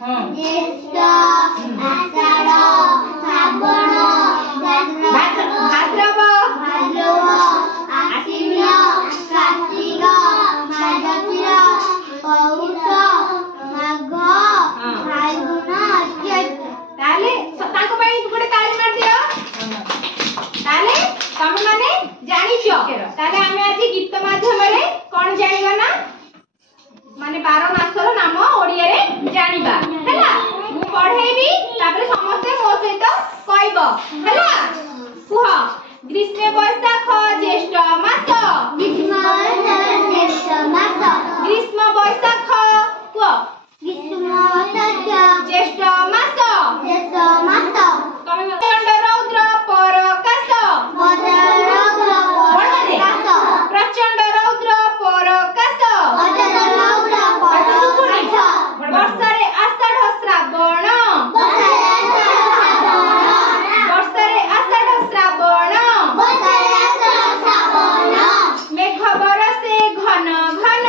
ज्येष्ठ आषाढ़ श्रावण भाद्रव आश्विन कार्तिक मार्गशीर पौष माघ फाल्गुन चैत्र। ताले ताको पई गुडे ताली मार दियो। ताले तमे माने जानिछो। ताले आमे आज गीत माध्यम रे कोन जानिबा ना माने 12 मासर नाम ओडिया रे जानिबा हैला। मु पढेबी तापर समस्त मो सहित कहबो हैला। कुह ग्रीष्म वैशाख ज्येष्ठ मास ग्रीष्म वैशाख कुह ग्रीष्म वैशाख ज्येष्ठ मास प्रचंड रौद्र परकाश प्रचंड रौद्र परकाश वर्षारे आषाढ़ श्रावण वर्षारे आषाढ़ श्रावण मेघ बरसे घन घन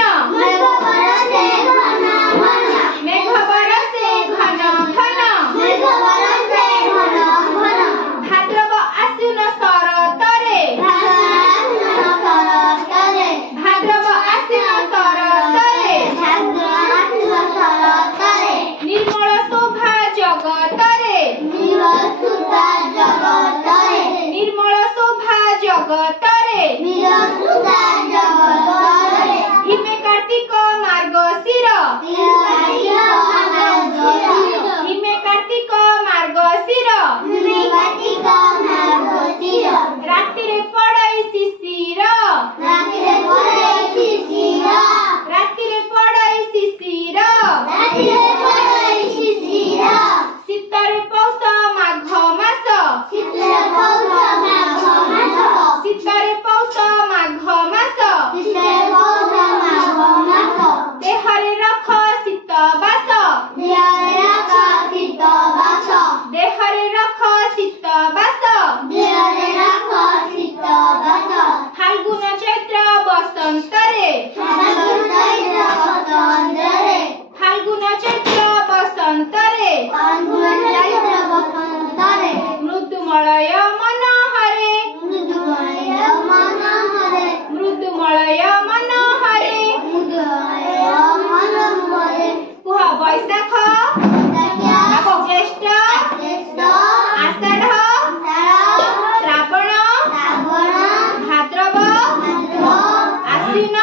मेघ बरसे घन घन भाद्रव आश्विन शरतरे भाद्रव आश्विन शरतरे निर्मल शोभा जगतरे निर्मल शोभा जगतरे हिमे कार्तिक मार्गशीर हिमे कार्तिक मार्गशीर रात्रि पड़ै शिशिर रात्रि पड़ै शिशिर शीतरे पौष माघ मास शीतरे पौष माघ मास देहरे रख शीत बास देहरे रख शीत बास फाल्गुन चैत्र बसंतरे फाल्गुन चैत्र बसंतरे मृदुमलय मनोहरे मृदुमलय मनोहरे कुह वैशाख ज्येष्ठ आषाढ़ श्रावण भाद्रव आश्विन